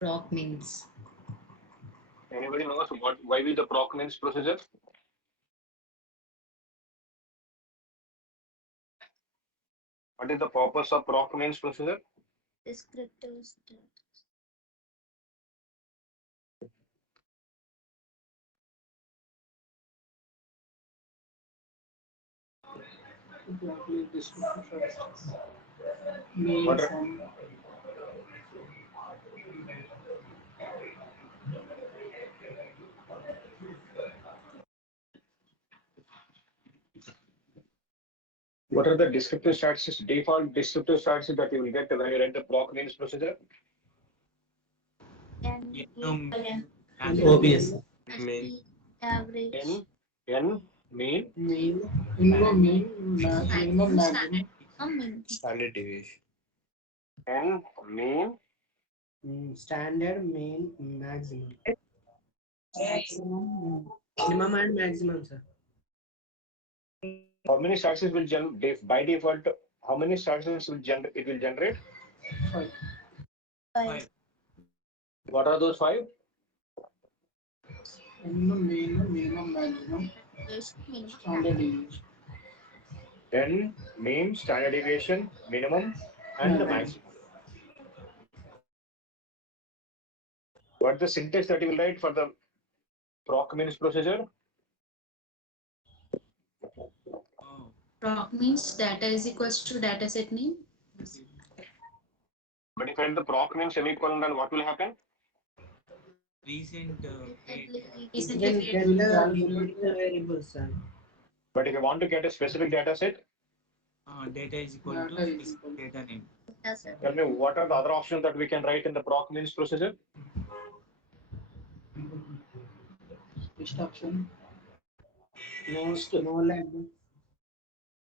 Proc means Anybody knows why will the proc means procedure? What is the purpose of proc means procedure? Descriptive status. What are, what are the descriptive statistics, default descriptive statistics that you will get when you run the proc means procedure? N, Yeah, OBS. Main. average. N mean minimum maximum. Standard deviation. N mean Standard, mean, maximum. Maximum, minimum and maximum, sir. how many statistics will generate by default? How many statistics will it will generate? Five. What are those five? Minimum, maximum, Minimum. standard deviation. N mean, standard deviation, minimum, and the maximum. What the syntax that you will write for the proc means procedure? Oh, Proc means data is equals to data set name. But if I write the proc means semicolon, then what will happen? recent Recently Then created get the variable, sir. But if you want to get a specific data set, data is equal Data to is equal to- data name. tell me what are the other options that we can write in the proc means procedure? List option. No label.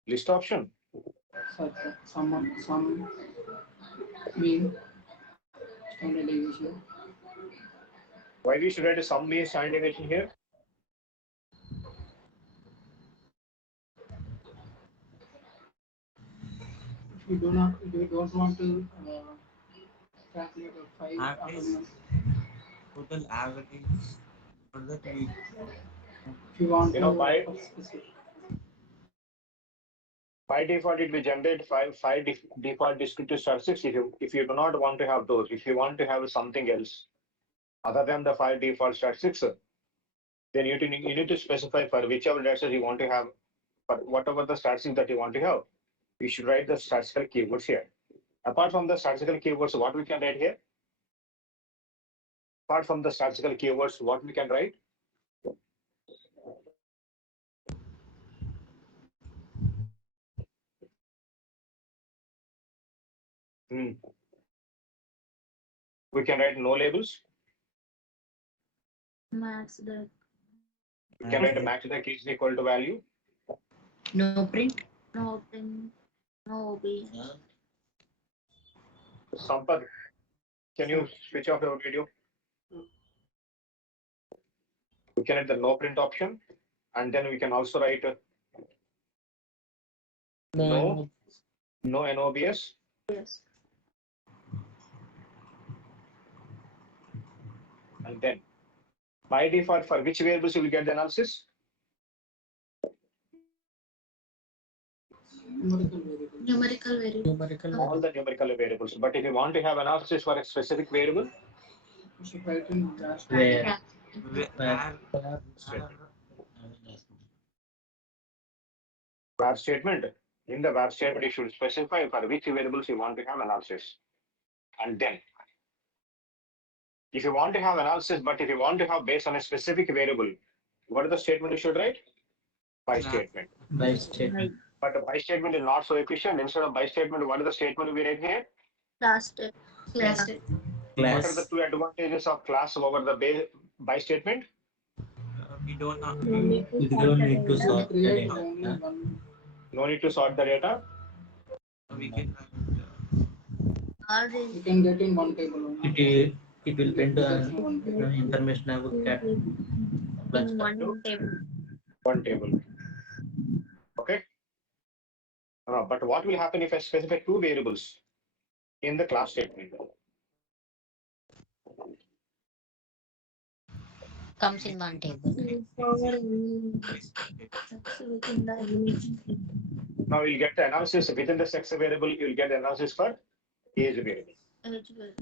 List option. Such some mean, standard deviation. Why we should write a sum means standard deviation here? If you don't want to calculate a five Average. arguments, Total average for that week. if you want You to know, by specific. by default it will generate five default descriptive statistics. If you do not want to have those, if you want to have something else other than the five default statistics, then you need to specify for whichever data set you want to have, for whatever the statistics that you want to have. You should write the statistical keywords here. Apart from the statistical keywords, what we can write here? Apart from the statistical keywords, what we can write? We can write no labels. Max the We can write a match the key is equal to value. no print. no open, no OB. Sampath, can you switch off your video? We can write the no print option, and then we can also write no NOBS. Yes. And then by default, for which variables you will get the analysis? Numerical variable. All the numerical variables. But if you want to have analysis for a specific variable, You should write in dash. Yeah. var statement. In the var statement, you should specify for which variables you want to have analysis. And then, if you want to have analysis, but if you want to have based on a specific variable, what is the statement you should write? By statement. By statement. But the by statement is not so efficient. Instead of by statement, what is the statement we write here? Class step. Class step. What are the two advantages of class over the by statement? We don't know. You don't need to sort the No need to sort the data. We can Already. You can get in one table only. It will print information about cat. In one table. One table. Okay. But what will happen if I specify two variables in the class statement? Comes in one table. Within the element. Now you'll get the analysis within the sex variable, you'll get the analysis for age variable. Eligible.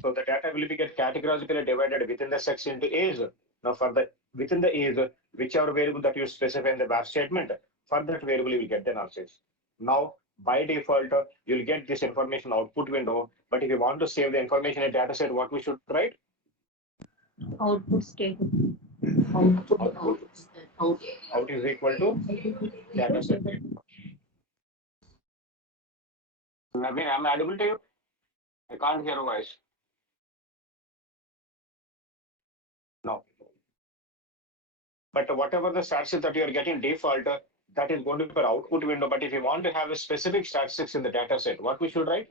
So the data will be get categorically divided within the sex into age. Now for the within the age, whichever variable that you specify in the bar statement, for that variable you will get the analysis. Now by default, you'll get this information output window. But if you want to save the information in a data set, what we should write? Output statement. Out is equal to data set. Naveen, am I audible to you? I can't hear your voice. No. But whatever the statistics that you are getting default, that is going to be for output window. But if you want to have a specific statistics in the data set, what we should write?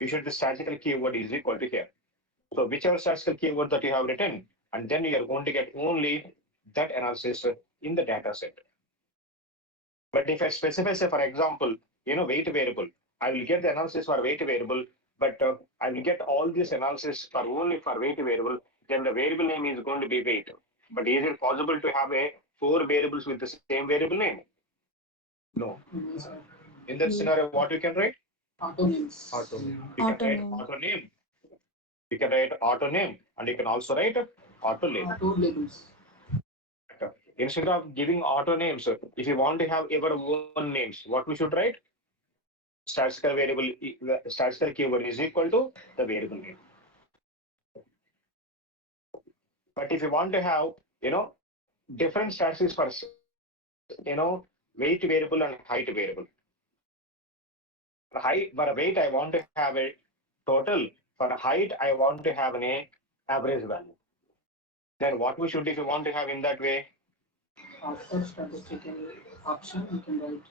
You should the statistical keyword is equal to here. So whichever statistical keyword that you have written, and then you are going to get only that analysis in the data set. But if I specify, say, for example, weight variable, I will get the analysis for weight variable, but I will get all this analysis for only for weight variable, then the variable name is going to be weight. But is it possible to have a 4 variables with the same variable name? No. In that scenario, what you can write? Auto names. Auto. You can write auto name. You can write auto name, and you can also write auto label. Auto labels. Instead of giving auto names, if you want to have your own names, what we should write? Statistical variable, the statistical keyword is equal to the variable name. But if you want to have, different statistics for, weight variable and height variable. For height, for a weight, I want to have a total. For height, I want to have an average value. Then what we should, if you want to have in that way? After statistical option, you can write.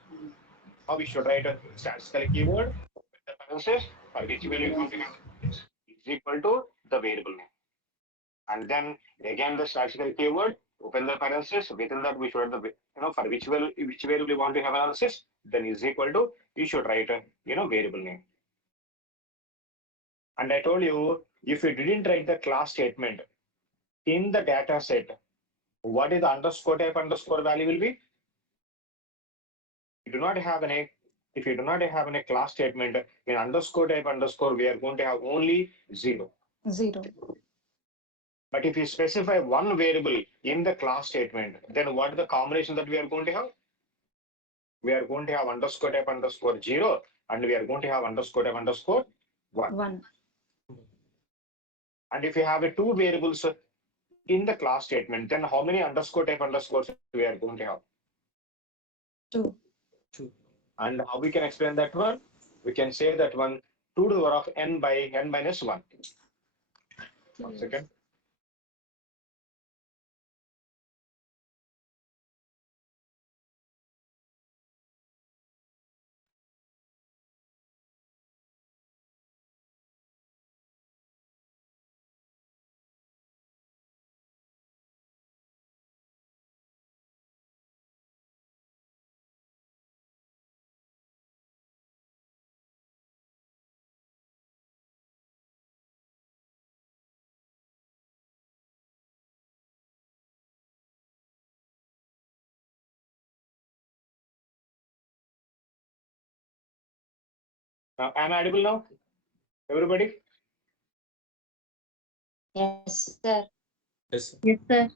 Now we should write a statistical keyword with the parentheses for which value you want to have is equal to the variable name. And then again the statistical keyword, open the parentheses, within that we should the for which variable you want to have analysis, then is equal to, you should write a variable name. And I told you, if you didn't write the class statement in the data set, what is the underscore type underscore value will be? You do not have an if you do not have a class statement in underscore type underscore, we are going to have only 0. 0. But if you specify one variable in the class statement, then what is the combination that we are going to have? We are going to have underscore type underscore 0, and we are going to have underscore type underscore 1. 1. And if you have a two variables in the class statement, then how many underscore type underscores we are going to have? 2. And how we can explain that one? We can say that one 2 to the power of n by n minus 1. 1 second. Am I audible now? Everybody? Yes, sir. Yes, sir.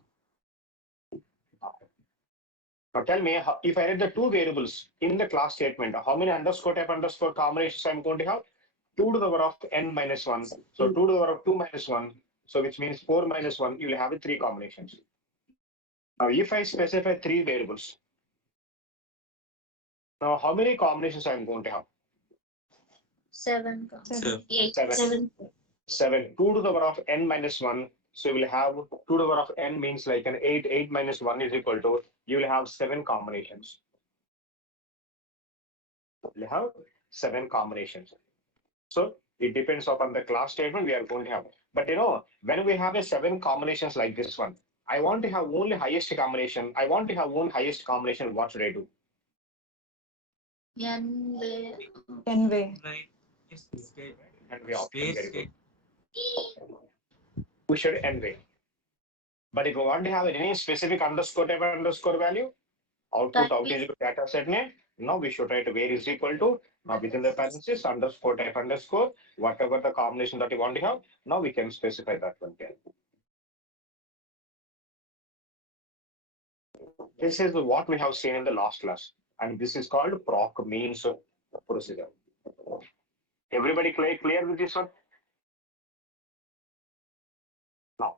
Now tell me, if I write the two variables in the class statement, how many underscore type underscore combinations I'm going to have? 2 to the power of n minus 1. So 2 to the power of 2 minus 1. So which means 4 minus 1, you will have 3 combinations. Now if I specify 3 variables, now how many combinations I'm going to have? 7. 7. 7. 7. 2 to the power of n minus 1. So you will have 2 to the power of n means like an 8. 8 minus 1 is equal to, you will have 7 combinations. You will have 7 combinations. So it depends upon the class statement we are going to have. But when we have a 7 combinations like this one, I want to have only highest combination. I want to have one highest combination. What should I do? N way. N way. Right. Yes, state. And we option very good. State. We should end way. But if you want to have any specific underscore type underscore value, output out is data set name. Now we should write where is equal to, now within the parentheses underscore type underscore, whatever the combination that you want to have. Now we can specify that one here. This is what we have seen in the last class, and this is called proc means procedure. Everybody clear with this one? Now,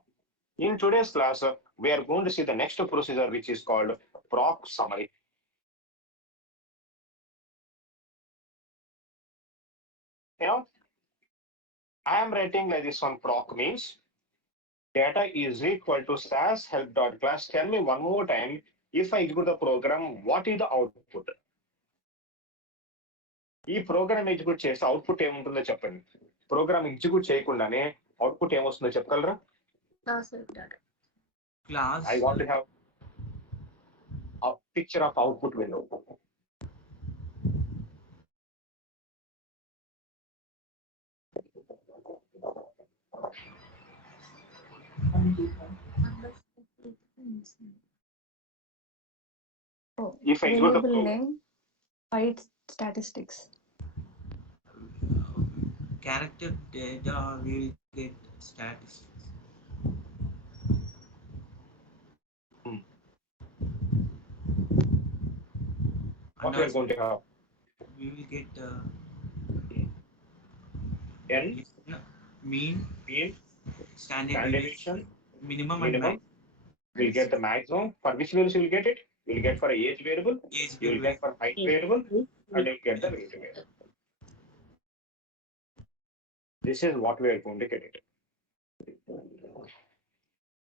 in today's class, we are going to see the next procedure, which is called proc summary. You know, I am writing like this one. Proc means data is equal to SAS help dot class. Tell me one more time, if I execute the program, what is the output? ఈ programme execute చేస్తే output ఏముంటుందో చెప్పండి. Programme execute చేయకుండానే output ఏమొస్తుందో చెప్పగలరా? Class. I want to have a picture of output window. Oh, If I execute the variable program, name, byte statistics. Character data will get statistics. what we are going to have? We will get N, mean, standard deviation, minimum, minimum. We'll get the maximum. For which values you will get it? You will get for age variable, age you will get for height variable, and you will get the weight variable. This is what we are going to get it.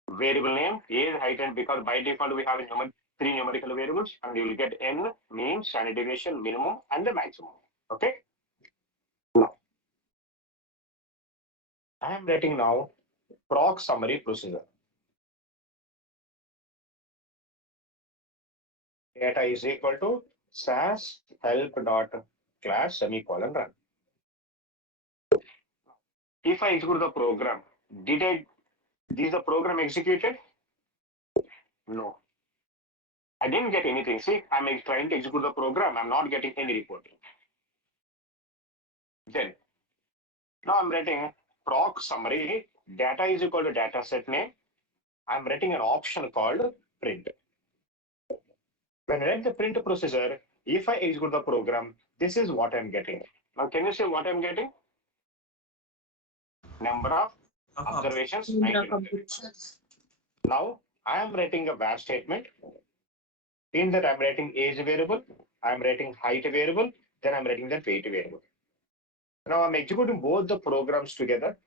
Variable name, age, height, and because by default we have three numerical variables, and you will get N, mean, standard deviation, minimum, and the maximum. Okay. Now, I am writing now proc summary procedure. Data is equal to SAS help dot class semicolon run. If I execute the program, is the program executed? No. I didn't get anything. See, I'm trying to execute the program. I'm not getting any report. Then, now I'm writing proc summary. Data is equal to data set name. I'm writing an option called print. When I write the print procedure, if I execute the program, this is what I'm getting. Now, can you see what I'm getting? Number of observations. 19. Now, I am writing a var statement. In that, I'm writing age variable, I'm writing height variable, then I'm writing the weight variable. Now, I'm executing both the programs together.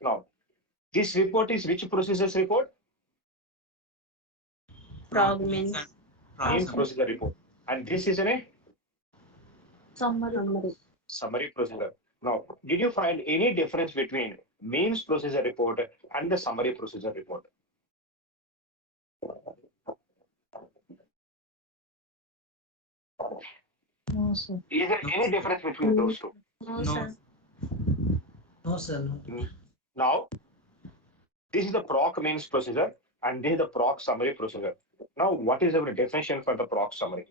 Now, this report is which procedures report? Prog means Means procedure report. And this is a summary procedure. Now, did you find any difference between means procedure report and the summary procedure report? No, sir. Is there any difference between those two? No. No, sir. No. Now, this is the proc means procedure and this is the proc summary procedure. Now, what is our definition for the proc summary?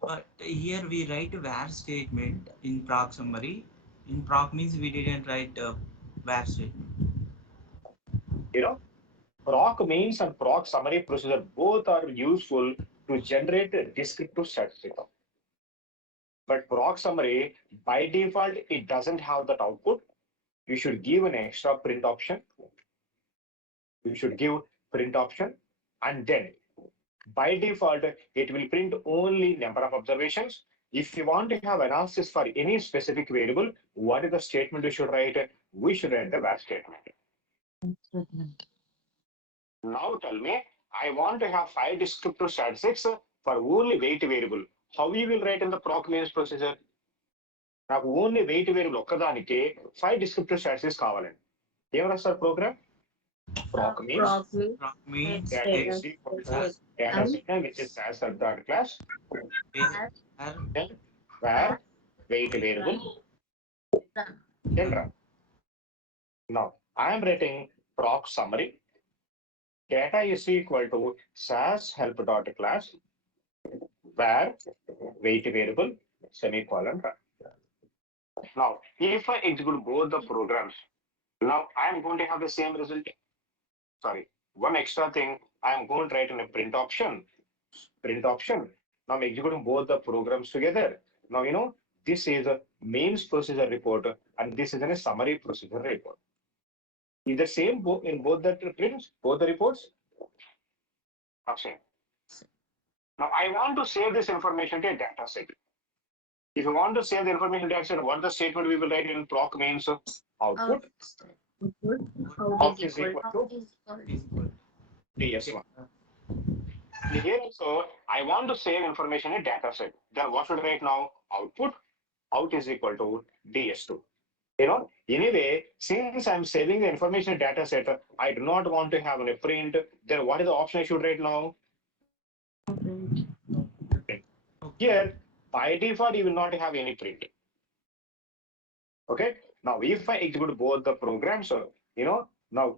But here we write a var statement in proc summary. In proc means we didn't write a var statement. You know, proc means and proc summary procedure both are useful to generate a descriptive statistic. But proc summary, by default, it doesn't have that output. You should give an extra print option. You should give print option, and then by default, it will print only number of observations. If you want to have analysis for any specific variable, what is the statement we should write? We should write the var statement. Now tell me, I want to have 5 descriptive statistics for only weight variable. How we will write in the proc means procedure? నాకు only weight variable ఒక్కదానికి 5 descriptive statistics కావాలండి. ఏం రాస్తారు programme? proc means Proc will Proc means that data is equal to as data set which is as a dot class where then where weight variable then run. Now I am writing proc summary data is equal to SAS help dot class where weight variable semicolon run. Now if I execute both the programs, now I am going to have the same result. Sorry, one extra thing, I am going to write in a print option. Now I'm executing both the programs together. Now this is a mains procedure report and this is a summary procedure report. Is the same in both the prints, both the reports? Okay. Now I want to save this information to a data set. If you want to save the information data set, what the statement we will write in proc means output. Out is equal to is good. ds1. Here also, I want to save information in data set. Then what should I write now? Output. Out is equal to ds2. Anyway, since I'm saving the information in data set, I do not want to have a print. Then what is the option I should write now? Here, by default, you will not have any print. Okay. Now, if I execute both the programs, now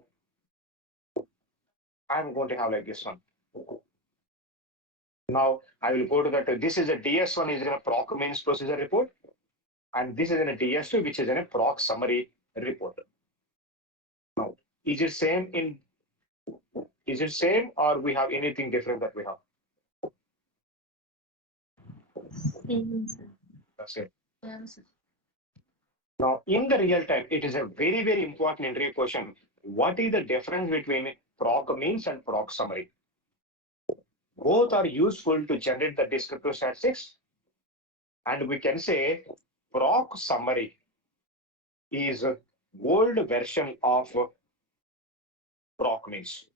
I'm going to have like this one. Now I will go to that. This is a DS1 is in a proc mains procedure report, and this is in a DS2 which is in a proc summary report. Now, is it same or we have anything different that we have? That's it. Now, in the real time, it is a very, very important interview question. What is the difference between proc mains and proc summary? Both are useful to generate the descriptive statistics, and we can say proc summary is an old version of proc mains,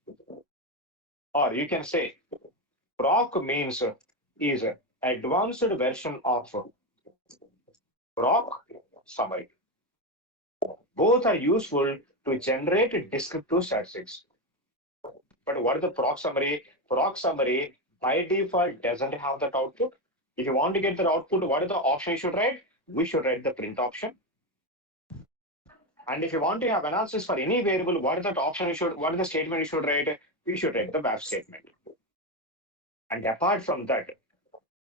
or you can say proc mains is an advanced version of proc summary. Both are useful to generate descriptive statistics. But what is the proc summary? Proc summary by default doesn't have that output. If you want to get that output, what is the option you should write? We should write the print option. And if you want to have analysis for any variable, what is that option what is the statement you should write? We should write the wrap statement. And apart from that,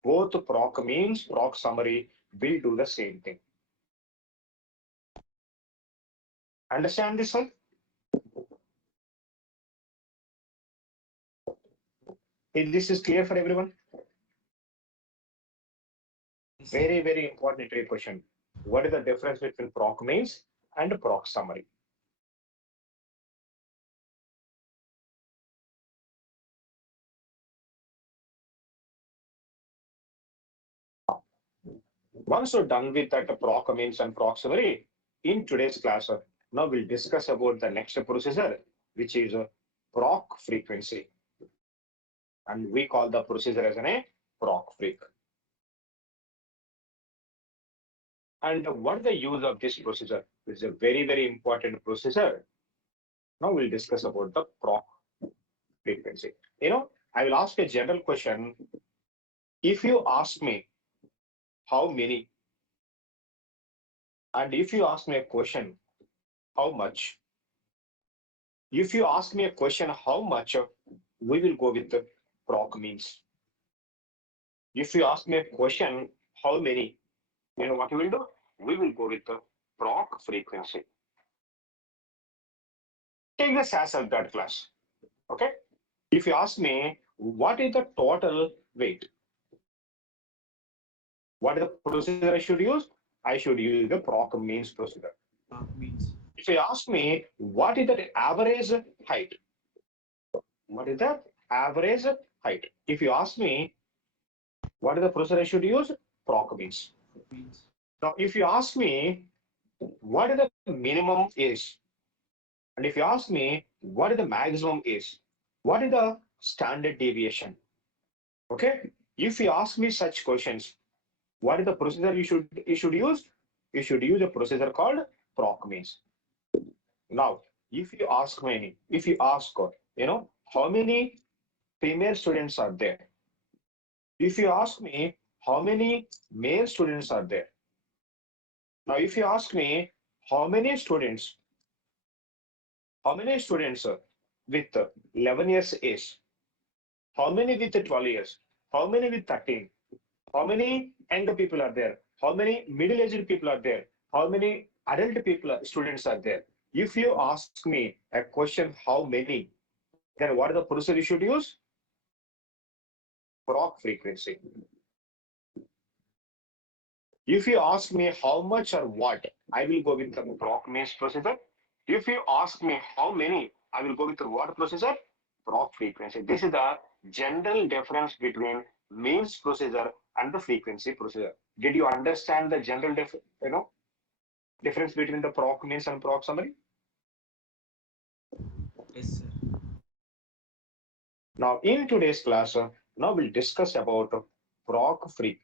both proc mains, proc summary will do the same thing. Understand this one? If this is clear for everyone? Very, very important question. What is the difference between proc mains and proc summary? Once you're done with that proc mains and proc summary, in today's class, now we'll discuss about the next procedure, which is proc frequency. And we call the procedure as a proc freq. And what is the use of this procedure? It's a very, very important procedure. Now we'll discuss about the proc frequency. I will ask a general question. If you ask me how many, and if you ask me a question, how much? If you ask me a question, how much, we will go with the proc means. If you ask me a question, how many, what we will do? We will go with the proc frequency. Take the SAS of that class. Okay. If you ask me, what is the total weight? What is the procedure I should use? I should use the proc means procedure. Means. If you ask me, what is the average height? What is the average height? If you ask me, what is the procedure I should use? Proc means. Now, if you ask me, what is the minimum is? And if you ask me, what is the maximum is? What is the standard deviation? Okay. If you ask me such questions, what is the procedure you should use? You should use a procedure called proc means. Now, if you ask, how many female students are there? If you ask me, how many male students are there? Now, if you ask me, how many students, with 11 years age? How many with 12 years? How many with 13? How many younger people are there? How many middle-aged people are there? How many adult people, students are there? If you ask me a question, how many, then what is the procedure you should use? Proc frequency. If you ask me how much or what, I will go with the proc means procedure. If you ask me how many, I will go with the what procedure? Proc frequency. This is the general difference between means procedure and the frequency procedure. Did you understand the general difference between the proc means and proc summary? Yes, sir. Now, in today's class, now we'll discuss about proc freq.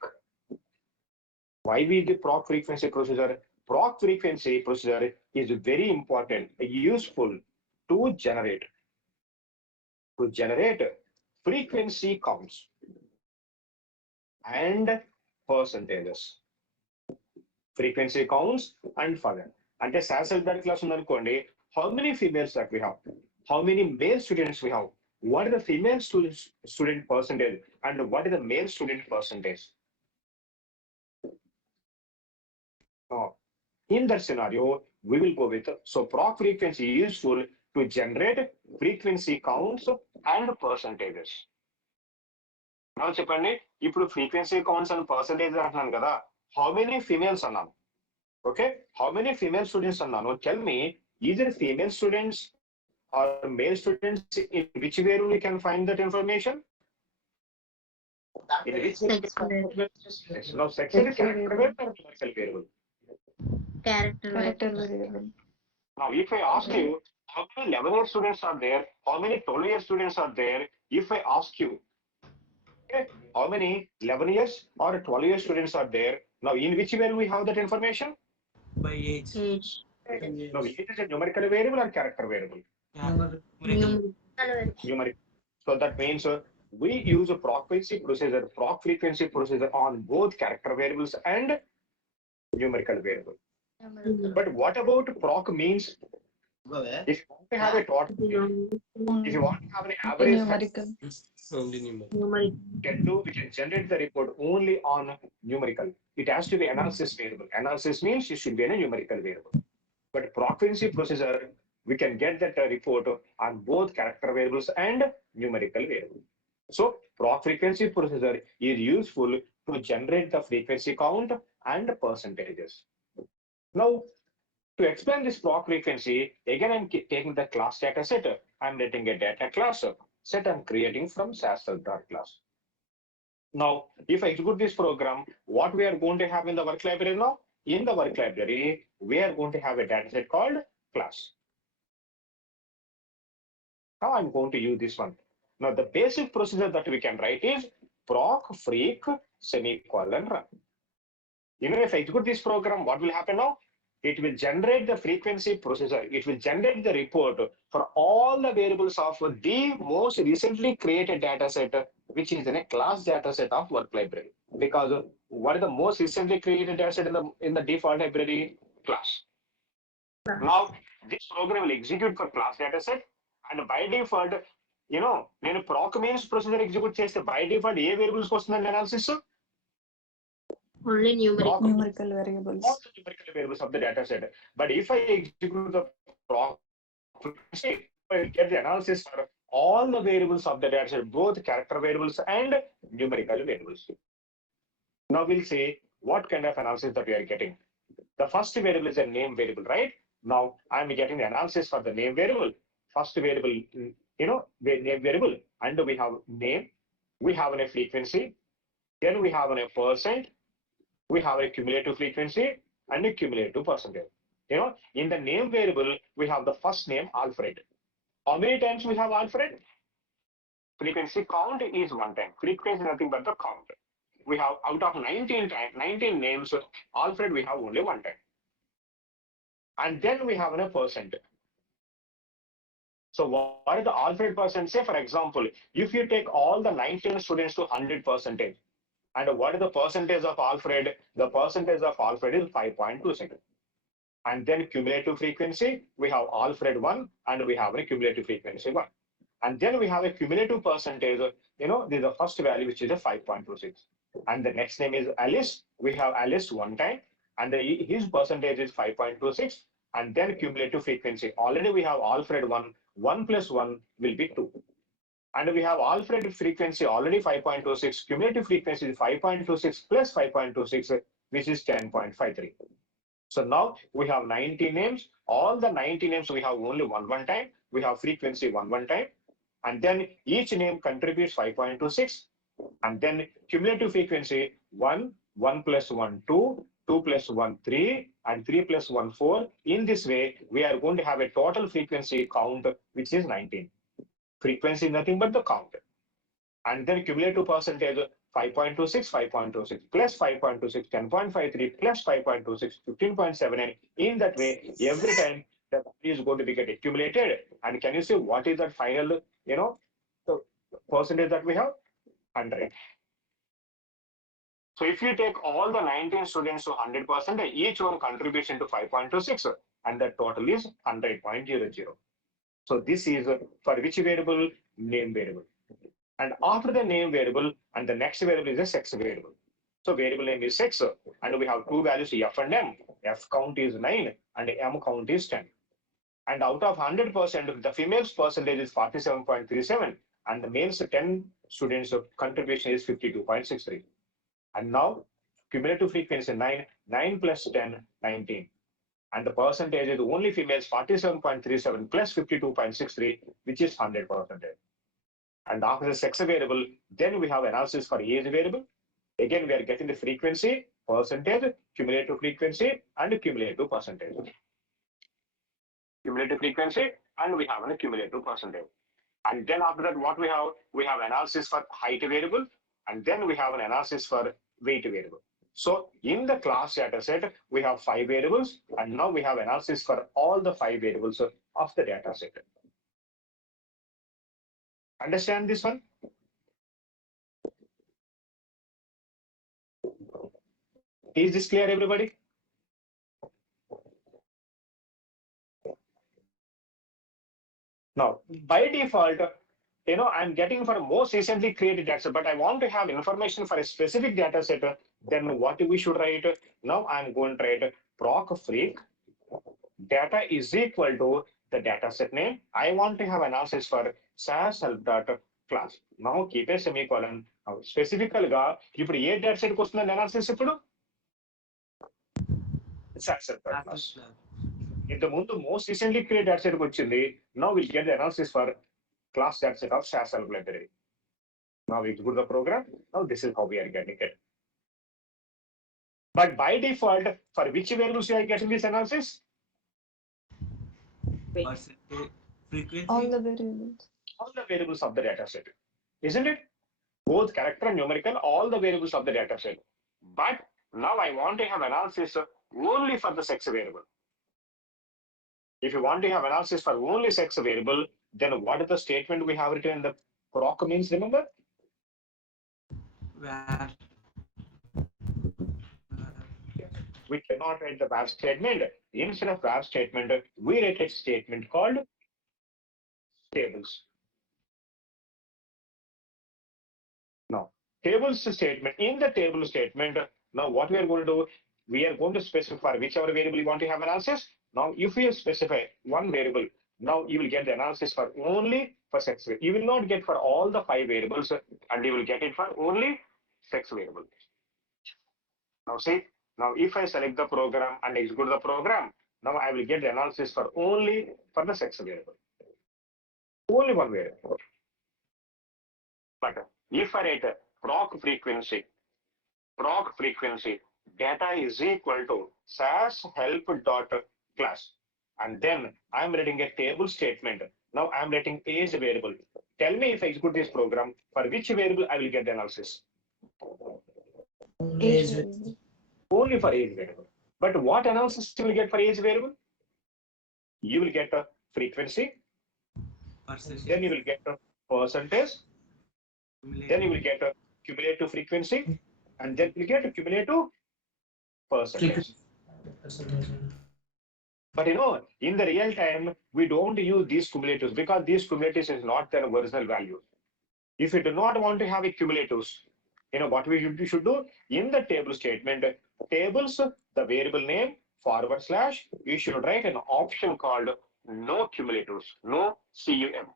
Why we the proc frequency procedure? Proc frequency procedure is very important, useful to generate frequency counts and percentages. Frequency counts and further. అంటే శాస్త్ర class ఉందనుకోండి, how many females that we have, how many male students we have, what is the female student percentage and what is the male student percentage. Now, in that scenario, we will go with, so proc frequency is useful to generate frequency counts and percentages. Now చెప్పండి, ఇప్పుడు frequency counts and percentage అంటున్నాను కదా, how many females అన్నాను? Okay, how many female students అన్నాను? Tell me, either female students or male students, in which way we can find that information? In which Sex variable. now sex is character variable or numerical variable? Character Character variable. variable. Now, if I ask you, how many 11-year students are there? How many 12-year students are there? If I ask you, okay, how many 11 years or 12-year students are there? Now, in which way we have that information? By age. Age. Now, age is a numerical variable or character variable? Yeah. Numerical. Numerical. So that means we use a proc frequency procedure on both character variables and numerical variable. But what about proc means? If you want to have a total, if you want to have an average, Numerical. we can generate the report only on numerical. It has to be analysis variable. Analysis means it should be a numerical variable. But frequency procedure, we can get that report on both character variables and numerical variable. So proc frequency procedure is useful to generate the frequency count and percentages. Now, to explain this proc frequency, again I'm taking the class data set. I'm getting a data class set I'm creating from sasser.class. Now, if I execute this program, what we are going to have in the work library now? In the work library, we are going to have a data set called class. Now I'm going to use this one. Now, the basic procedure that we can write is proc freq semicolon run. If I execute this program, what will happen now? It will generate the frequency procedure. It will generate the report for all the variables of the most recently created data set, which is in a class data set of work library. Because what is the most recently created data set in the default library? Class. Now, this program will execute for class data set, and by default, నేను proc means procedure execute చేస్తే by default A variables వస్తుందండి analysis? Only Numerical variables. All the numerical variables of the data set. But if I execute the proc frequency, I will get the analysis for all the variables of the data set, both character variables and numerical variables. Now we'll see what kind of analysis that we are getting. The first variable is a name variable, right? Now I'm getting the analysis for the name variable. First variable, the name variable, and we have name, we have a frequency, then we have a percent, we have a cumulative frequency and a cumulative percentage. In the name variable, we have the first name Alfred. How many times we have Alfred? Frequency count is one time. Frequency is nothing but the count. We have out of 19 names, Alfred we have only one time. And then we have a percent. So what is the Alfred percent? Say, for example, if you take all the 19 students to 100%, and what is the percentage of Alfred? The percentage of Alfred is 5.26. And then cumulative frequency, we have Alfred 1 and we have a cumulative frequency 1. And then we have a cumulative percentage, this is the first value, which is a 5.26. And the next name is Alice. We have Alice one time, and his percentage is 5.26. And then cumulative frequency. Already we have Alfred 1, 1 plus 1 will be 2. And we have Alfred frequency already 5.26. Cumulative frequency is 5.26 plus 5.26, which is 10.53. So now we have 90 names. All the 90 names we have only one time. We have frequency one time. And then each name contributes 5.26. And then cumulative frequency 1, 1 plus 1, 2, 2 plus 1, 3, and 3 plus 1, 4. In this way, we are going to have a total frequency count, which is 19. Frequency is nothing but the count. And then cumulative percentage 5.26, 5.26 plus 5.26, 10.53 plus 5.26, 15.78. In that way, every time the value is going to be get accumulated. And can you see what is that final, the percentage that we have? 100. So if you take all the 19 students to 100%, each one contribution to 5.26, and the total is 100.00. So this is for which variable? Name variable. And after the name variable, and the next variable is a sex variable. So variable name is sex, and we have two values, F and M. F count is 9 and M count is 10. And out of 100%, the females percentage is 47.37, and the males 10 students contribution is 52.63. And now cumulative frequency 9, 9 plus 10, 19. And the percentage is only females 47.37 plus 52.63, which is 100%. And after the sex variable, then we have analysis for age variable. Again, we are getting the frequency, percentage, cumulative frequency, and cumulative percentage. Cumulative frequency, and we have a cumulative percentage. And then after that, what we have analysis for height variable, and then we have an analysis for weight variable. So in the class data set, we have 5 variables, and now we have analysis for all the 5 variables of the data set. Understand this one? Is this clear, everybody? Now, by default, I'm getting for most recently created data set, but I want to have information for a specific data set. Then what we should write? Now I'm going to write proc freq data is equal to the data set name. I want to have analysis for SAS help data class. Now keep a semicolon. Now specifically ga ఇప్పుడు ఏ data set కి వస్తుంది analysis ఇప్పుడు SAS help data class. ఇంత ముందు most recently created data set కి వచ్చింది. Now we'll get the analysis for class data set of SAS help library. Now we execute the program. Now this is how we are getting it. But by default, for which variables you are getting this analysis? Frequency. All the variables. All the variables of the data set, isn't it? Both character and numerical, all the variables of the data set. But now I want to have analysis only for the sex variable. If you want to have analysis for only sex variable, then what is the statement we have written in the proc means, remember? Where We cannot write the var statement. Instead of var statement, we write a statement called tables. Now, tables statement, in the table statement, now what we are going to do, we are going to specify whichever variable you want to have analysis. Now, if you specify one variable, now you will get the analysis for only for sex variable. You will not get for all the 5 variables, and you will get it for only sex variable. Now see, now if I select the program and execute the program, now I will get the analysis for only for the sex variable. Only one variable. But if I write proc frequency data is equal to SAS help dot class, and then I'm writing a table statement. Now I'm writing age variable. Tell me if I execute this program, for which variable I will get the analysis? Age variable. Only for age variable. But what analysis you will get for age variable? You will get a frequency, then you will get a percentage, then you will get a cumulative frequency, and then you get a cumulative percentage. But in the real time, we don't use these cumulatives because these cumulatives is not their original value. If you do not want to have a cumulatives, what we should do in the table statement, tables, the variable name /, you should write an option called no cumulatives, no cum.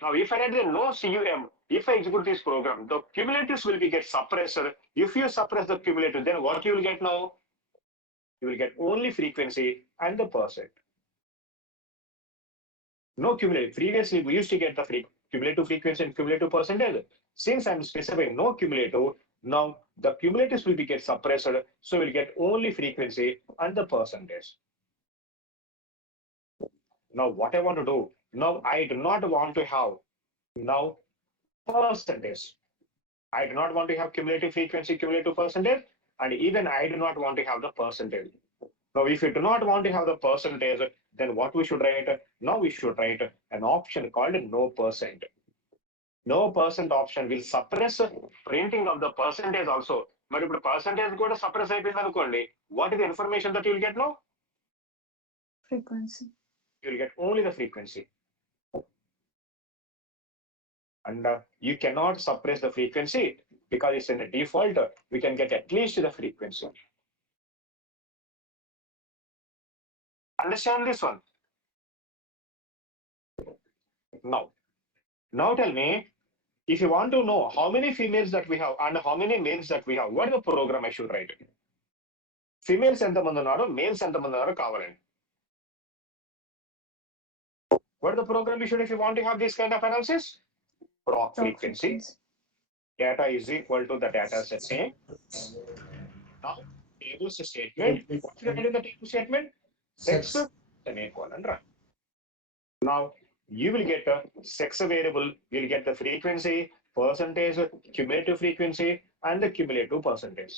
Now, if I write the no cum, if I execute this program, the cumulatives will be get suppressed. If you suppress the cumulative, then what you will get now? You will get only frequency and the percent. No cumulative. Previously, we used to get the cumulative frequency and cumulative percentage. Since I'm specifying no cumulative, now the cumulatives will be get suppressed, so we'll get only frequency and the percentage. Now, what I want to do, now I do not want to have now percentage. I do not want to have cumulative frequency, cumulative percentage, and even I do not want to have the percentage. Now, if you do not want to have the percentage, then what we should write? Now we should write an option called no percent. No percent option will suppress printing of the percentage also. But if the percentage go to suppress, what is the information that you will get now? Frequency. You will get only the frequency. And you cannot suppress the frequency because it's in the default. We can get at least the frequency. Understand this one? Now tell me, if you want to know how many females that we have and how many males that we have, what is the program I should write? Females ఎంతమంది ఉన్నారు, males ఎంతమంది ఉన్నారు కావాలండి. What is the program you should if you want to have this kind of analysis? Proc frequency. Data is equal to the data set name. Now, tables statement. What should I write in the table statement? Sex, semicolon, run. Now, you will get a sex variable, you'll get the frequency, percentage, cumulative frequency, and the cumulative percentage.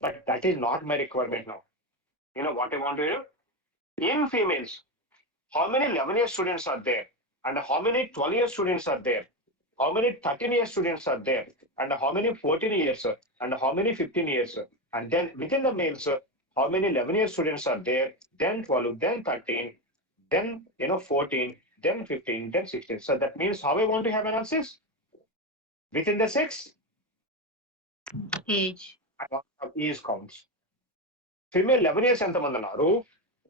But that is not my requirement now. You know what I want to do? In females, how many 11-year students are there? And how many 12-year students are there? How many 13-year students are there? And how many 14 years? And how many 15 years? And then within the males, how many 11-year students are there? Then 12, then 13, then 14, then 15, then 16. So that means how I want to have analysis? Within the sex? Age. I want to have age counts. Female 11 years ఎంతమంది ఉన్నారు?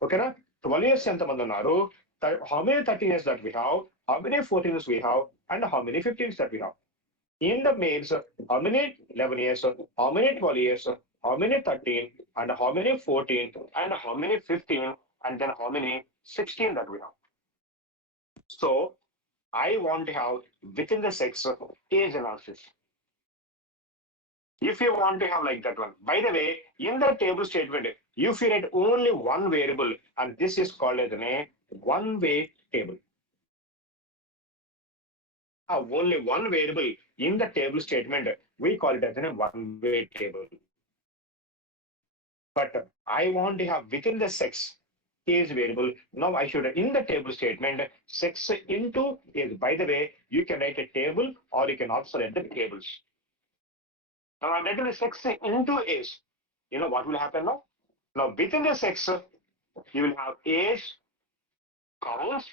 ఓకేనా? 12 years ఎంతమంది ఉన్నారు? How many 13 years that we have? How many 14 years we have? And how many 15s that we have? In the males, how many 11 years? How many 12 years? How many 13? And how many 14? And how many 15? And then how many 16 that we have? So I want to have within the sex age analysis. If you want to have like that one, by the way, in the table statement, if you write only one variable, and this is called as a one-way table. Only one variable in the table statement, we call it as a one-way table. But I want to have within the sex age variable. Now I should, in the table statement, sex into age. By the way, you can write a table or you can also write the tables. Now I'm writing the sex into age. You know what will happen now? Now within the sex, you will have age, counts,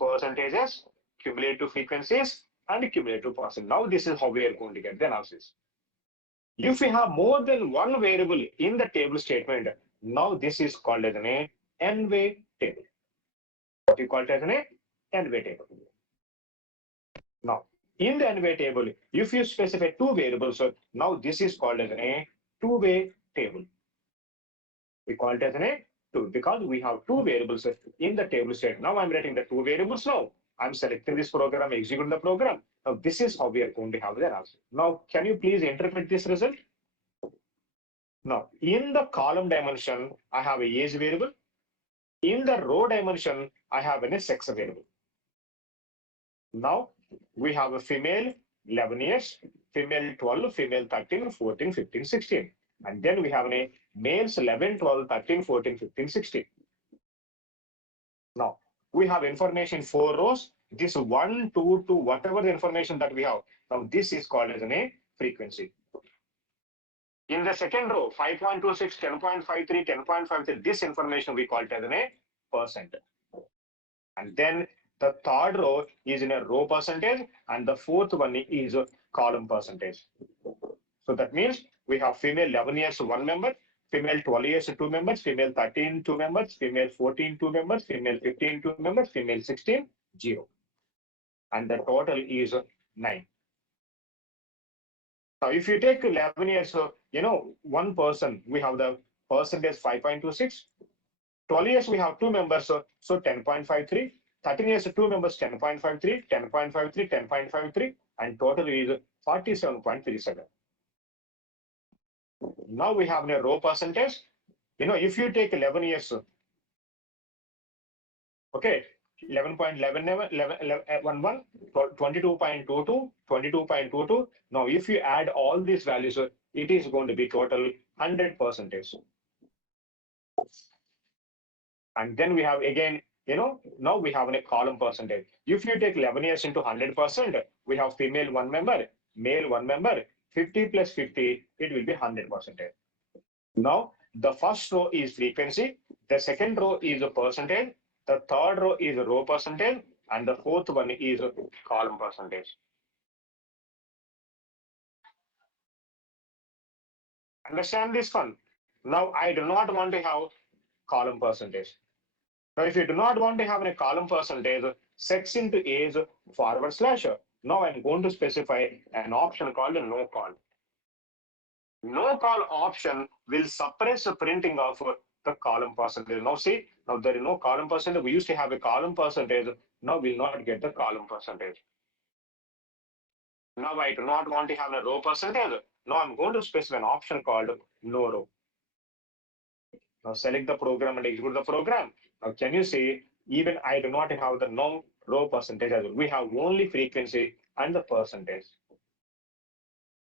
percentages, cumulative frequencies, and cumulative percent. Now this is how we are going to get the analysis. If we have more than one variable in the table statement, now this is called as an n-way table. What you call it as an n-way table. Now, in the n-way table, if you specify two variables, now this is called as a two-way table. We call it as a two because we have two variables in the table state. Now I'm writing the two variables now. I'm selecting this program, executing the program. Now this is how we are going to have the analysis. Now, can you please interpret this result? Now, in the column dimension, I have a age variable. In the row dimension, I have a sex variable. Now, we have a female 11 years, female 12, female 13, 14, 15, 16. And then we have a males 11, 12, 13, 14, 15, 16. Now, we have information 4 rows. This 1, 2, 2, whatever the information that we have. Now, this is called as a frequency. In the second row, 5.26, 10.53, 10.53, this information we call it as a percent. And then the third row is in a row percentage, and the fourth one is a column percentage. So that means we have female 11 years, 1 member, female 12 years, 2 members, female 13, 2 members, female 14, 2 members, female 15, 2 members, female 16, 0. And the total is 9. Now, if you take 11 years, one person, we have the percentage 5.26. 12 years, we have 2 members, so 10.53. 13 years, 2 members, 10.53, 10.53, 10.53, and total is 47.37. Now we have a row percentage. If you take 11 years, okay, 11.11, 22.22, 22.22. Now, if you add all these values, it is going to be total 100%. And then we have again, now we have a column percentage. If you take 11 years into 100%, we have female 1 member, male 1 member, 50 plus 50, it will be 100%. Now, the first row is frequency, the second row is a percentage, the third row is a row percentage, and the fourth one is a column percentage. Understand this one? Now, I do not want to have column percentage. Now, if you do not want to have a column percentage, sex into age /. Now, I'm going to specify an option called a no call. No call option will suppress the printing of the column percentage. Now see, now there is no column percentage. We used to have a column percentage. Now we'll not get the column percentage. Now I do not want to have a row percentage. Now I'm going to specify an option called no row. Now select the program and execute the program. Now can you see, even I do not have the no row percentage as well. We have only frequency and the percentage.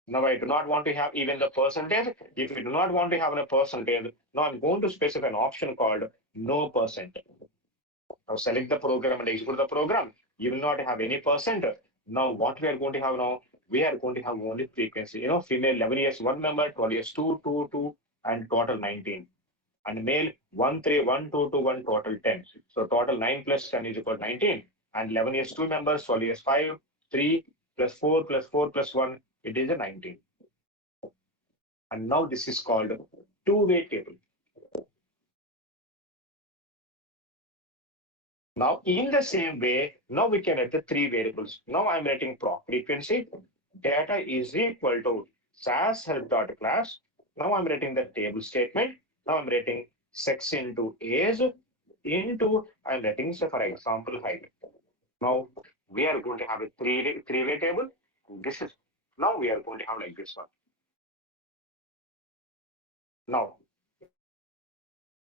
Now I do not want to have even the percentage. If you do not want to have a percentage, now I'm going to specify an option called no percent. Now select the program and execute the program. You will not have any percent. Now what we are going to have now? We are going to have only frequency. Female 11 years 1 member, 12 years 2, 2, 2, and total 19. And male 1, 3, 1, 2, 2, 1, total 10. So total 9 plus 10 is equal to 19. And 11 years 2 members, 12 years 5, 3 plus 4 plus 4 plus 1. It is a 19. And now this is called two-way table. Now, in the same way, now we can write the 3 variables. Now I'm writing proc frequency. Data is equal to SAS help.class. Now I'm writing the table statement. Now I'm writing sex into age into, I'm writing, so for example, height. Now we are going to have a three-way table. This is, now we are going to have like this one. Now,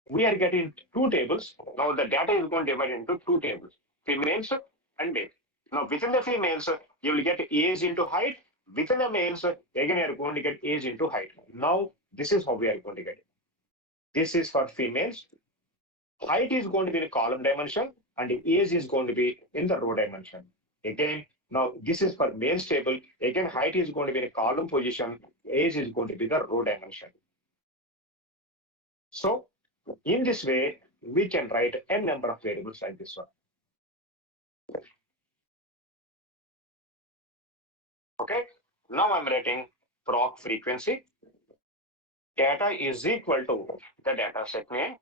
we are getting 2 tables. Now the data is going to divide into 2 tables, females and males. Now within the females, you will get age into height. Within the males, again, you are going to get age into height. Now, this is how we are going to get it. This is for females. Height is going to be the column dimension and the age is going to be in the row dimension. Again, now this is for males table. Again, height is going to be in a column position. Age is going to be the row dimension. So, in this way, we can write n number of variables like this one. Okay, now I'm writing proc frequency. Data is equal to the data set name.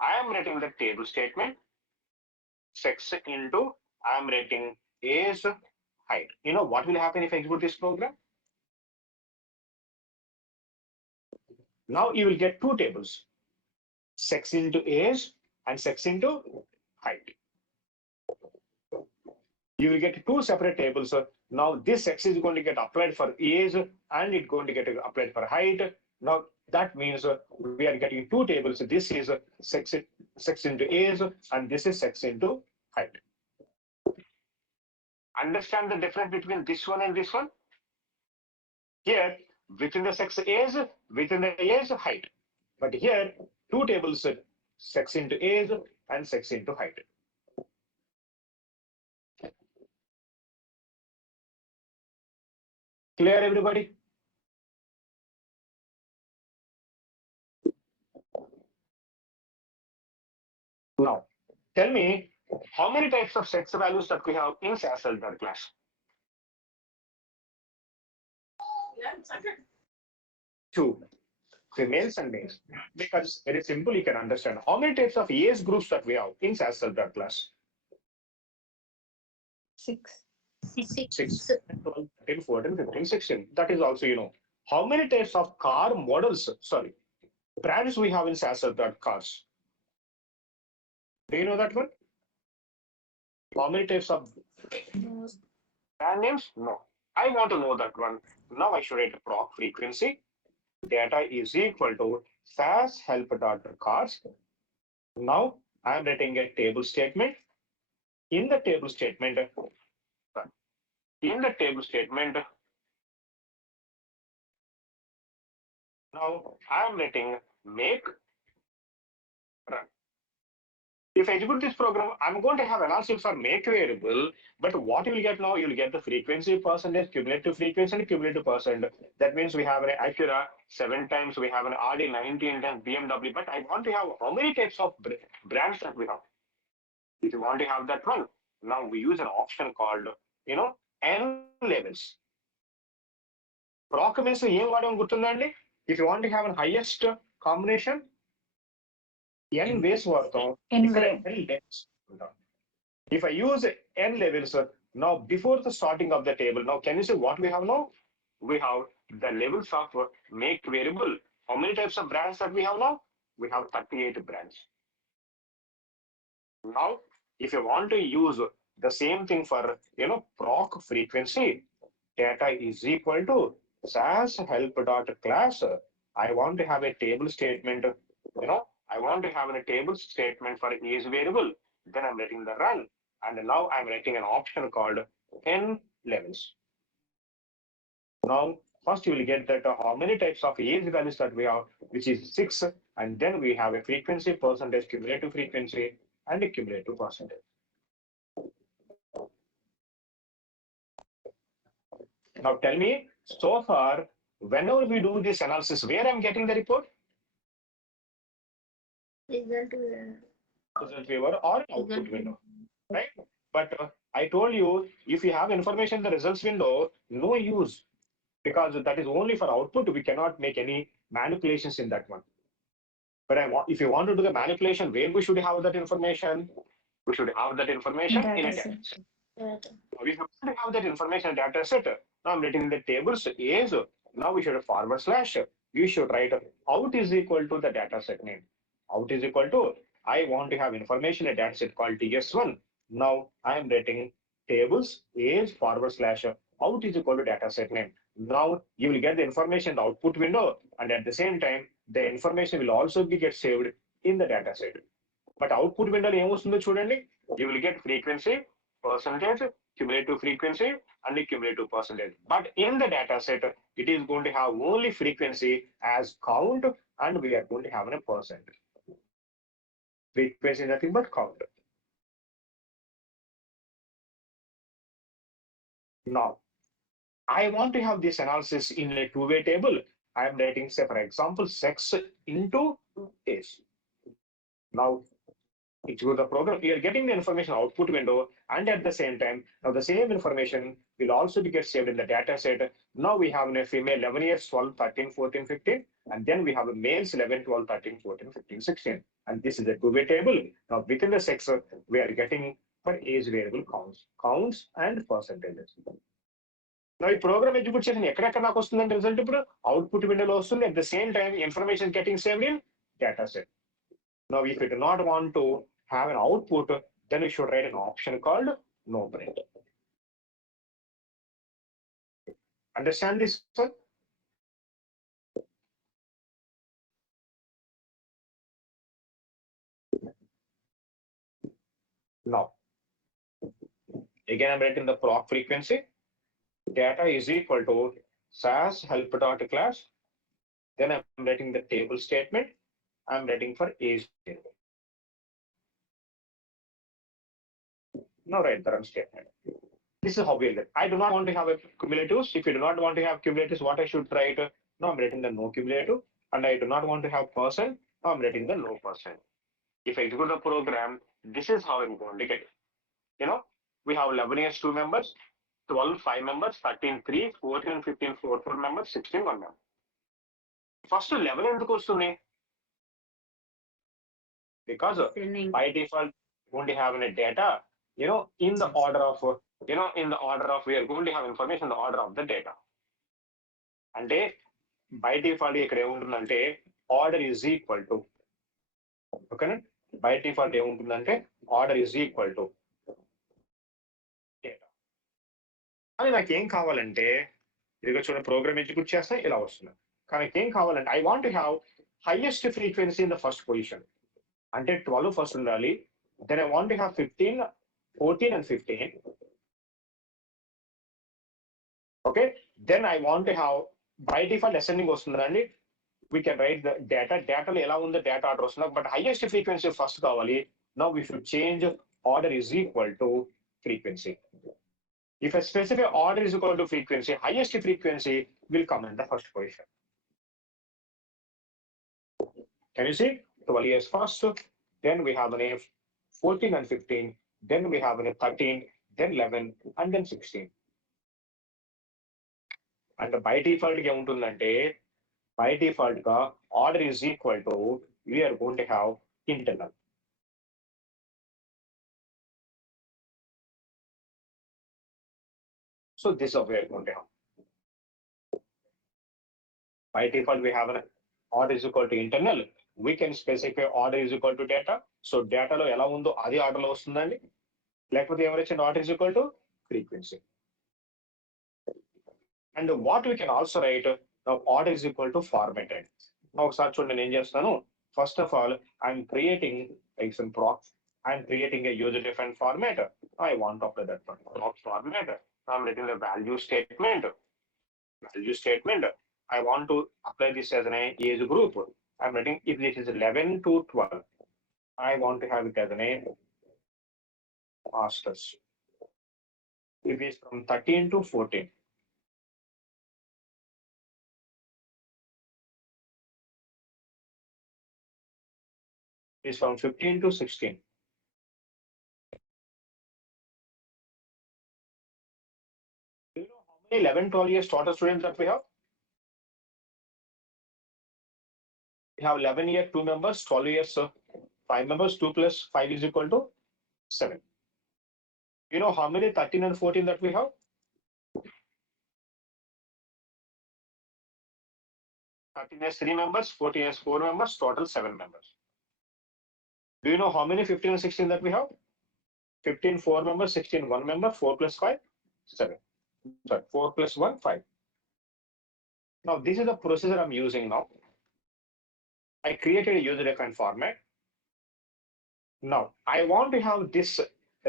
I am writing the table statement. Sex into, I am writing age, height. What will happen if I execute this program? Now you will get 2 tables. Sex into age and sex into height. You will get 2 separate tables. Now this sex is going to get applied for age and it's going to get applied for height. Now that means we are getting 2 tables. This is sex into age and this is sex into height. Understand the difference between this one and this one? Here within the sex age, within the age height. But here, two tables, sex into age and sex into height. Clear, everybody? Now, tell me, how many types of sex values that we have in SAS class? Two, females and males. Because very simple, you can understand. How many types of age groups that we have in SAS class? 6. 6, 12, 13, 14, 15, 16. That is also, how many types of car models, sorry, brands we have in SAS cars? Do you know that one? How many types of brand names? No. I want to know that one. Now I should write proc frequency. Data is equal to SAS help dot cars. Now I am writing a table statement. In the table statement, now I am writing make run. If I execute this program, I'm going to have analysis for make variable, but what you will get now, you will get the frequency percentage, cumulative frequency, and cumulative percent. That means we have an Acura 7 times, we have an RD 19 times BMW, but I want to have how many types of brands that we have. If you want to have that one, now we use an option called, N levels. Proc means ఏం వాడడం గుర్తుందండి? If you want to have a highest combination, N base వాడతాం. ఇక్కడ N levels. If I use N levels, now before the starting of the table, now can you see what we have now? We have the levels of make variable. How many types of brands that we have now? We have 38 brands. Now, if you want to use the same thing for, proc frequency, data is equal to SAS help dot class. I want to have a table statement, I want to have a table statement for age variable. Then I'm writing the run. And now I'm writing an option called N levels. Now, first you will get that how many types of age values that we have, which is 6. And then we have a frequency percentage, cumulative frequency, and a cumulative percentage. Now tell me, so far, whenever we do this analysis, where I'm getting the report? Result Viewer or output window, right? But I told you, if you have information in the results window, no use, because that is only for output. We cannot make any manipulations in that one. But if you want to do the manipulation, where we should have that information? We should have that information in a data set. We have to have that information data set. Now I'm writing the tables is. Now we should forward slash. You should write out is equal to the data set name. Out is equal to, I want to have information in a data set called TS1. Now I am writing tables is forward slash out is equal to data set name. Now you will get the information in the output window, and at the same time, the information will also be get saved in the data set. But output window ఏమొస్తుందో చూడండి, you will get frequency, percentage, cumulative frequency, and the cumulative percentage. But in the data set, it is going to have only frequency as count, and we are going to have a percent. Frequency is nothing but count. Now, I want to have this analysis in a two-way table. I am writing, say, for example, sex into age. Now, execute the program, you are getting the information output window, and at the same time, now the same information will also be get saved in the data set. Now we have a female 11 years, 12, 13, 14, 15, and then we have a males 11, 12, 13, 14, 15, 16. And this is a two-way table. Now within the sex, we are getting for age variable counts and percentages. Now ఈ programme execute చేసిన ఎక్కడెక్కడ నాకు వస్తుందంటే result ఇప్పుడు output విండోలో వస్తుంది. At the same time, information getting saved in data set. Now, if you do not want to have an output, then you should write an option called no print. Understand this one? Now, again, I'm writing the proc frequency. Data is equal to SAS help dot class. Then I'm writing the table statement. I'm writing for age variable. Now write the run statement. This is how we get. I do not want to have a cumulatives. If you do not want to have cumulatives, what I should write? Now I'm writing the no cumulative, and I do not want to have percent. Now I'm writing the no percent. If I execute the program, this is how I'm going to get it. You know, we have 11 years 2 members, 12 5 members, 13 3, 14 15 4 members, 16 1 member. First 11 ఎందుకు వస్తుంది? Because by default going to have any data, in the order of, we are going to have information in the order of the data. అంటే by default ఇక్కడ ఏముంటుందంటే order is equal to, ఓకేనా? By default ఏముంటుందంటే order is equal to data. అది నాకేం కావాలంటే ఇదిగో చూడండి, ప్రోగ్రామ్ ఎగ్జిక్యూట్ చేస్తే ఇలా వస్తుంది. కానీ ఏం కావాలంటే I want to have highest frequency in the first position. అంటే 12 ఫస్ట్ ఉండాలి. Then I want to have 15, 14 and 15. Okay, then I want to have by default ascending వస్తుందండి. We can write the data. Data ఎలా ఉందో data order వస్తుంది, but highest frequency first కావాలి. Now we should change order is equal to frequency. If I specify order is equal to frequency, highest frequency will come in the first position. Can you see? 12 years first, then we have a 14 and 15, then we have a 13, then 11 and then 16. And by default ఏముంటుందంటే by default గా order is equal to, we are going to have internal. So this is what we are going to have. By default we have an order is equal to internal. We can specify order is equal to data. So data లో ఎలా ఉందో అది order లో వస్తుందండి. లేకపోతే ఎవరైతే order is equal to frequency. And what we can also write, now order is equal to formatted. Now ఒకసారి చూడండి నేను ఏం చేస్తాను. First of all, I'm creating some proc. I'm creating a user defined format. I want to apply that proc format. I'm writing the value statement. I want to apply this as an age group. I'm writing if this is 11 to 12. I want to have it as an masters. If it is from 13 to 14. Is from 15 to 16. Do you know how many 11, 12 years total students that we have? We have 11 year 2 members, 12 years 5 members, 2 plus 5 is equal to 7. You know how many 13 and 14 that we have? 13 has 3 members, 14 has 4 members, total 7 members. Do you know how many 15 and 16 that we have? 15, 4 members, 16, 1 member, 4 plus 5, 7. Sorry, 4 plus 1, 5. Now, this is the procedure I'm using now. I created a user defined format. Now, I want to have this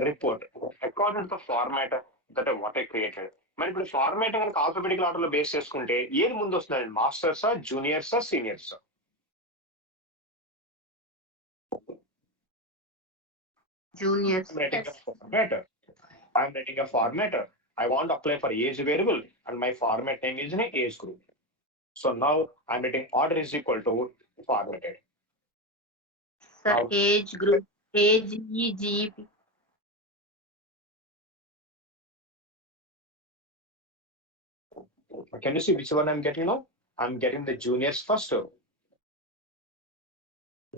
report according to the format that what I created. మరి ఇప్పుడు format కనుక alphabetical order లో base చేసుకుంటే ఏది ముందు వస్తుందండి? మాస్టర్సా, జూనియర్సా, సీనియర్సా? Juniors. I'm writing a format. I want to apply for age variable and my format name is an age group. So now I'm writing order is equal to formatted. Sir, Now, age group, age EGP. can you see which one I'm getting now? I'm getting the juniors first,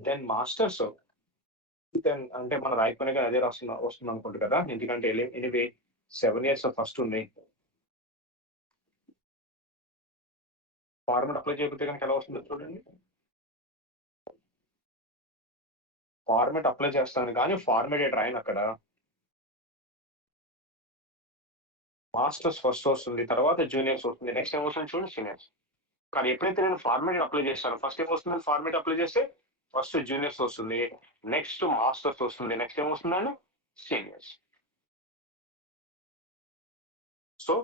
then masters, then అంటే మన రాయిపోయిన అదే వస్తుంది అనుకుంటు కదా, ఎందుకంటే anyway 7 years first ఉంది. Format apply చేయకపోతే కనుక ఎలా వస్తుందో చూడండి. ఫార్మాట్ అప్లై చేస్తాను కానీ ఫార్మాటెడ్ రాయను అక్కడ. మాస్టర్స్ ఫస్ట్ వస్తుంది, తర్వాత జూనియర్స్ వస్తుంది, నెక్స్ట్ ఏం వస్తుంది చూడండి సీనియర్స్. కానీ ఎప్పుడైతే నేను ఫార్మాట్ అప్లై చేస్తాను, ఫస్ట్ ఏం వస్తుంది? ఫార్మాట్ అప్లై చేస్తే ఫస్ట్ జూనియర్స్ వస్తుంది, నెక్స్ట్ మాస్టర్స్ వస్తుంది, నెక్స్ట్ ఏం వస్తుందండి? Seniors. So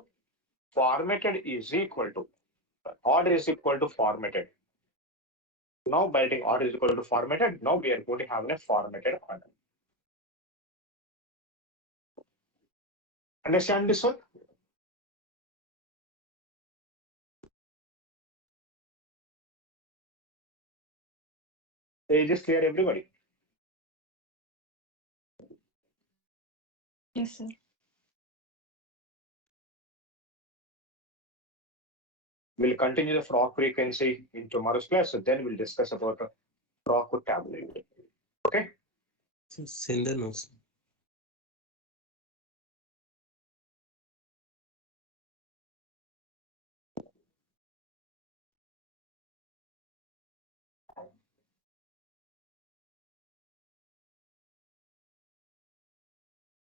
formatted is equal to order is equal to formatted. Now by writing order is equal to formatted, now we are going to have a formatted order. Understand this one? Is this clear, everybody? Yes, sir. We'll continue the frog frequency in tomorrow's class. So then we'll discuss about frog vocabulary. Okay. Send the notes.